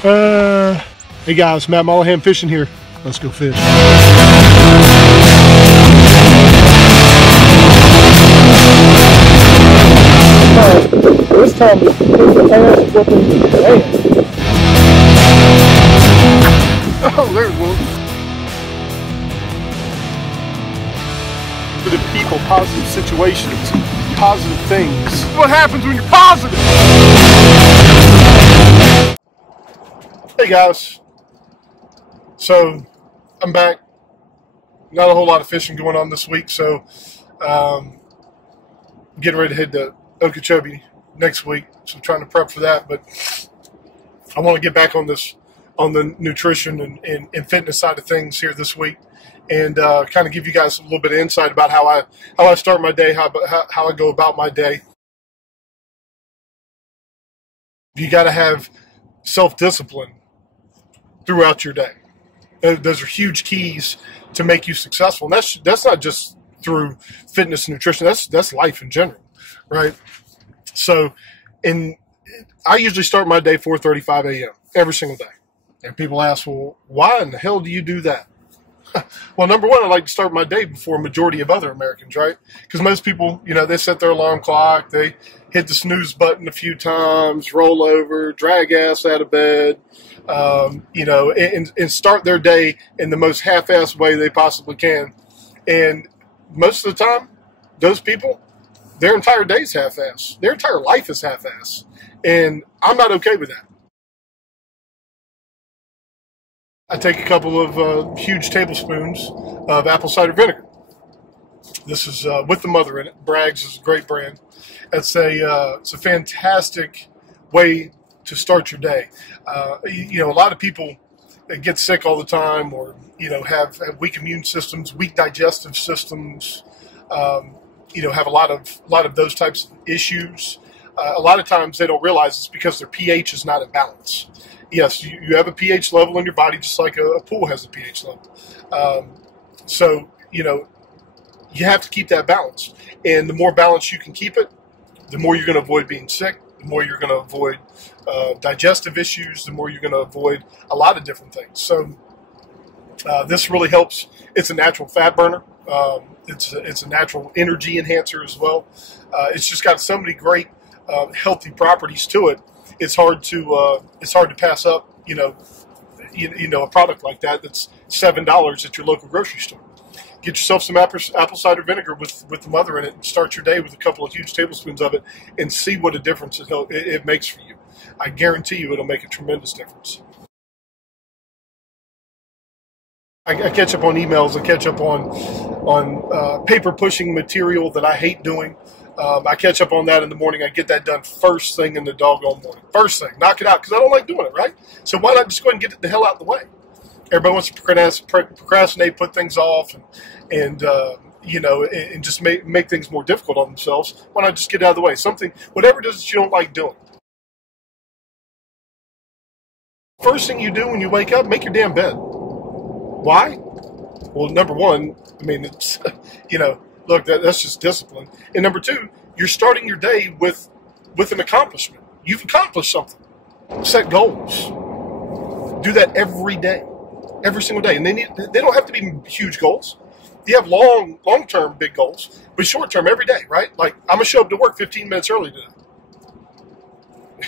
Hey guys, Matt Mollahan fishing here. Let's go fish. This time it's the ass whooping man. Oh, there's one. For the people, positive situations, positive things. What happens when you're positive? Hey guys. So, I'm back. Not a whole lot of fishing going on this week, so getting ready to head to Okeechobee next week, so I'm trying to prep for that. But I want to get back on the nutrition and fitness side of things here this week, and kind of give you guys a little bit of insight about how I start my day, how I go about my day. You got to have self-discipline throughout your day. Those are huge keys to make you successful. And that's not just through fitness and nutrition. That's life in general, right? So, I usually start my day 4:35 a.m. every single day. And people ask, well, why in the hell do you do that? Well, number one, I like to start my day before a majority of other Americans, right? Because most people, they set their alarm clock, they hit the snooze button a few times, roll over, drag ass out of bed, and start their day in the most half-assed way they possibly can. And most of the time, those people, their entire day is half-assed. Their entire life is half-assed. And I'm not okay with that. I take a couple of huge tablespoons of apple cider vinegar. This is with the mother in it. Bragg's is a great brand. It's a fantastic way to start your day. A lot of people get sick all the time, or have weak immune systems, weak digestive systems. Have a lot of those types of issues. A lot of times they don't realize it's because their pH is not in balance. Yes, you have a pH level in your body just like a pool has a pH level. So you have to keep that balance. And the more balance you can keep it, the more you're going to avoid being sick, the more you're going to avoid digestive issues, the more you're going to avoid a lot of different things. So this really helps. It's a natural fat burner. It's a natural energy enhancer as well. It's just got so many great healthy properties to it. It's hard to pass up. A product like that that's $7 at your local grocery store. Get yourself some apple cider vinegar with the mother in it, and start your day with a couple of huge tablespoons of it, and see what a difference it makes for you. I guarantee you it'll make a tremendous difference. I catch up on emails. I catch up on paper pushing material that I hate doing. I catch up on that in the morning. I get that done first thing in the doggone morning. First thing. Knock it out, because I don't like doing it, right? So why not just go ahead and get it the hell out of the way? Everybody wants to procrastinate, put things off, and just make things more difficult on themselves. Why not just get it out of the way? Whatever it is that you don't like doing. First thing you do when you wake up, make your damn bed. Why? Well, number one, it's, look, that's just discipline. And number two, you're starting your day with an accomplishment. You've accomplished something. Set goals. Do that every day. Every single day. And they don't have to be huge goals. You have long-term big goals, but short-term every day, right? Like, I'm going to show up to work 15 minutes early today.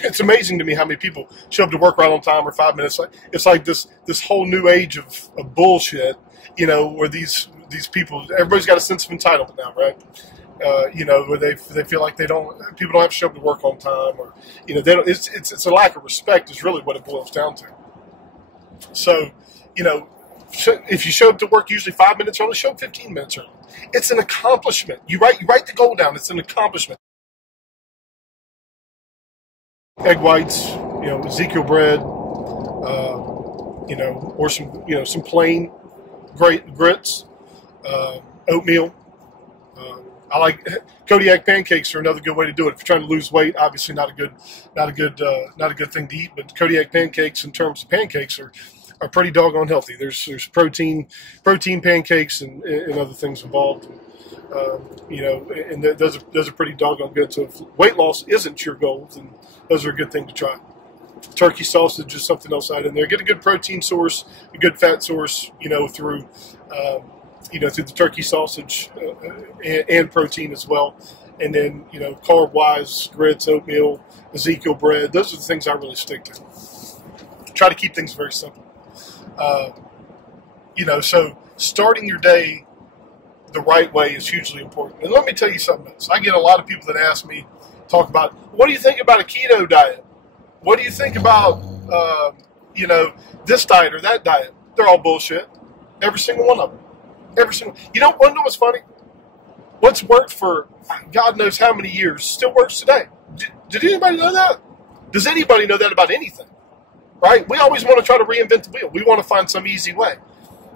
It's amazing to me how many people show up to work right on time or 5 minutes. It's like this whole new age of bullshit, where these people, everybody's got a sense of entitlement now, right? Where they feel like people don't have to show up to work on time, or they don't. It's a lack of respect is really what it boils down to. So, if you show up to work usually 5 minutes early, show up 15 minutes early. It's an accomplishment. You write the goal down. It's an accomplishment. Egg whites, Ezekiel bread, or some plain grits, oatmeal. I like Kodiak pancakes are another good way to do it. If you're trying to lose weight, obviously not a good thing to eat, but Kodiak pancakes in terms of pancakes are pretty doggone healthy. There's protein pancakes and other things involved. And those are pretty doggone good. So if weight loss isn't your goal, then those are a good thing to try. Turkey sausage is something else out in there. Get a good protein source, a good fat source, through through the turkey sausage and protein as well. And then, carb-wise, grits, oatmeal, Ezekiel bread. Those are the things I really stick to. Try to keep things very simple. So starting your day the right way is hugely important. And let me tell you something else. I get a lot of people that ask me, talk about, what do you think about a keto diet? What do you think about, this diet or that diet? They're all bullshit. Every single one of them. Every single. You don't want to know what's funny? What's worked for God knows how many years still works today. Did anybody know that? Does anybody know that about anything? Right? We always want to try to reinvent the wheel. We want to find some easy way.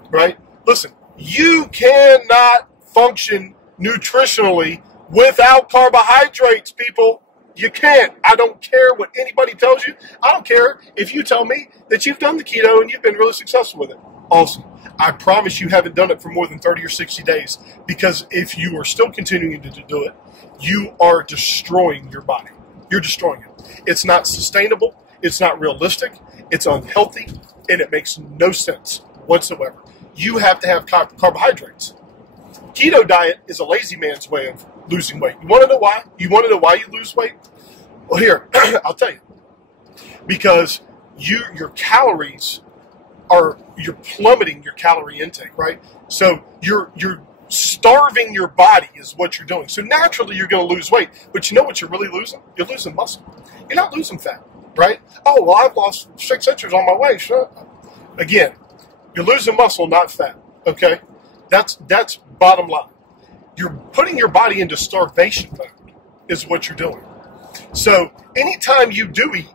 Right? Listen, you cannot function nutritionally without carbohydrates, people. You can't. I don't care what anybody tells you. I don't care if you tell me that you've done the keto and you've been really successful with it. Awesome. I promise you haven't done it for more than 30 or 60 days, because if you are still continuing to do it, you are destroying your body. You're destroying it. It's not sustainable. It's not realistic. It's unhealthy, and it makes no sense whatsoever. You have to have carbohydrates. Keto diet is a lazy man's way of losing weight. You want to know why? You want to know why you lose weight? Well, here, I'll tell you. Because your calories you're plummeting your calorie intake, right? So you're starving your body is what you're doing. So naturally you're going to lose weight. But you know what you're really losing? You're losing muscle. You're not losing fat, right? Oh, well, I've lost 6 inches on my waist. Again, you're losing muscle, not fat, okay? That's bottom line. You're putting your body into starvation mode is what you're doing. So anytime you do eat,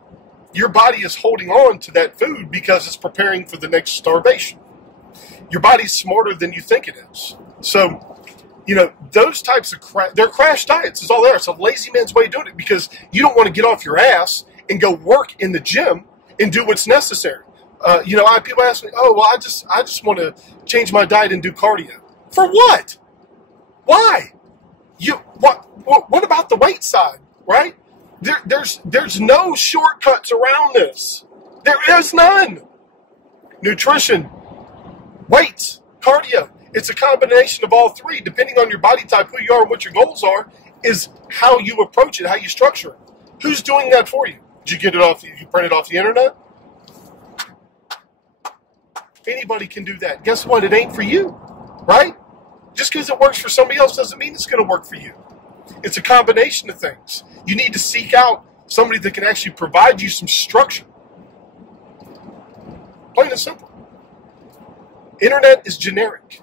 your body is holding on to that food because it's preparing for the next starvation. Your body's smarter than you think it is. So, those types of they're crash diets is all there. It's a lazy man's way of doing it because you don't want to get off your ass and go work in the gym and do what's necessary. People ask me, oh, well, I just want to change my diet and do cardio. For what? Why? What about the weight side, right? There's no shortcuts around this. There is none. Nutrition, weights, cardio. It's a combination of all three, depending on your body type, who you are, and what your goals are, is how you approach it, how you structure it. Who's doing that for you? Did you get it off? You print it off the internet? Anybody can do that. Guess what? It ain't for you, right? Just because it works for somebody else doesn't mean it's going to work for you. It's a combination of things. You need to seek out somebody that can actually provide you some structure. Plain and simple. Internet is generic.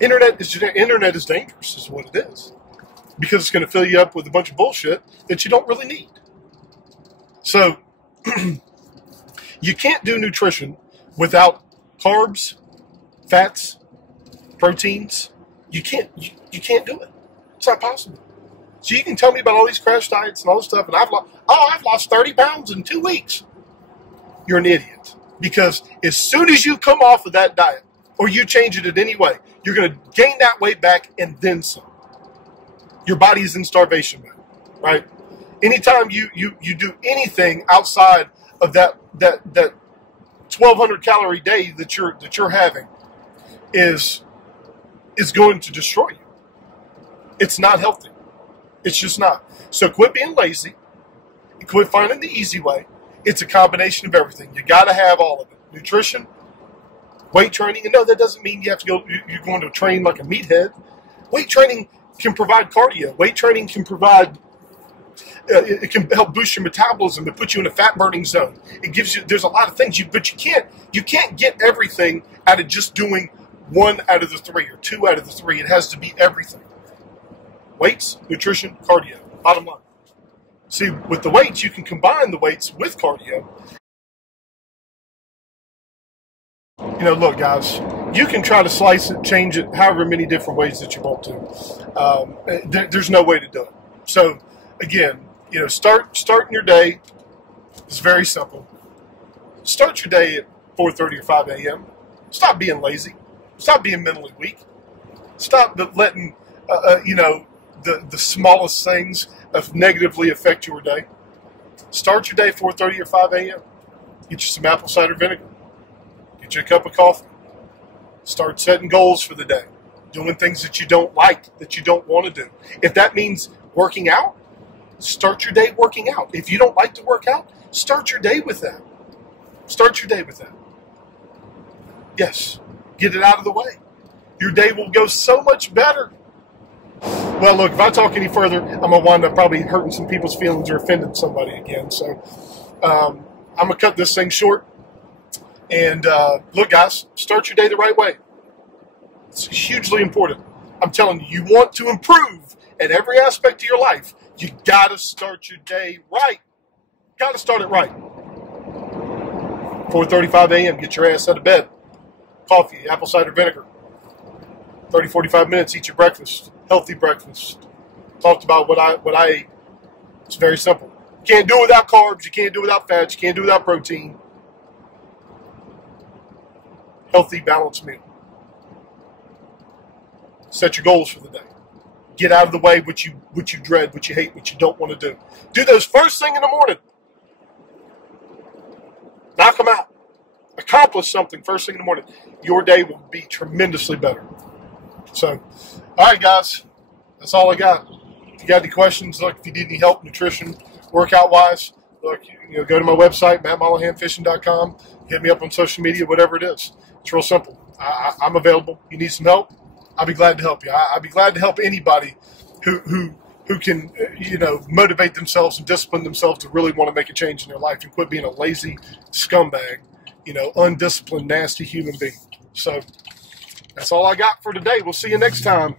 Internet is dangerous, is what it is. Because it's going to fill you up with a bunch of bullshit that you don't really need. So, you can't do nutrition without carbs, fats, proteins. You can't do it. It's not possible. So you can tell me about all these crash diets and all this stuff, and I've lost 30 pounds in 2 weeks. You're an idiot. Because as soon as you come off of that diet, or you change it in any way, you're going to gain that weight back and then some. Your body is in starvation mode, right? Anytime you do anything outside of that 1,200 calorie day that you're having is going to destroy you. It's not healthy. It's just not. So quit being lazy. Quit finding the easy way. It's a combination of everything. You got to have all of it. Nutrition, weight training. And no, that doesn't mean you have to go. You're going to train like a meathead. Weight training can provide cardio. Weight training can provide. It can help boost your metabolism and put you in a fat burning zone. It gives you. There's a lot of things but you can't get everything out of just doing 1 out of the 3 or 2 out of the 3. It has to be everything. Weights, nutrition, cardio. Bottom line. See, with the weights, you can combine the weights with cardio. Look, guys, you can try to slice it, change it, however many different ways that you want to. There's no way to do it. So, again, starting your day is very simple. Start your day at 4:30 or 5 a.m. Stop being lazy. Stop being mentally weak. Stop letting, the smallest things negatively affect your day. Start your day 4:30 or 5 a.m. Get you some apple cider vinegar. Get you a cup of coffee. Start setting goals for the day. Doing things that you don't like, that you don't want to do. If that means working out, start your day working out. If you don't like to work out, start your day with that. Start your day with that. Yes, get it out of the way. Your day will go so much better. Well, look, if I talk any further, I'm going to wind up probably hurting some people's feelings or offending somebody again. So I'm going to cut this thing short. And look, guys, start your day the right way. It's hugely important. I'm telling you, you want to improve at every aspect of your life, you got to start your day right. Got to start it right. 4:35 a.m., get your ass out of bed. Coffee, apple cider vinegar. 30, 45 minutes, eat your breakfast. Healthy breakfast. Talked about what I ate. It's very simple. You can't do it without carbs. You can't do it without fats. You can't do it without protein. Healthy, balanced meal. Set your goals for the day. Get out of the way what you dread, what you hate, what you don't want to do. Do those first thing in the morning. Knock them out. Accomplish something first thing in the morning. Your day will be tremendously better. So, all right, guys. That's all I got. If you got any questions, look, if you need any help, nutrition, workout-wise, look, go to my website, mattmollahanfishing.com. Hit me up on social media, whatever it is. It's real simple. I'm available. You need some help? I'll be glad to help you. I'll be glad to help anybody who can, motivate themselves and discipline themselves to really want to make a change in their life and quit being a lazy scumbag, undisciplined, nasty human being. So that's all I got for today. We'll see you next time.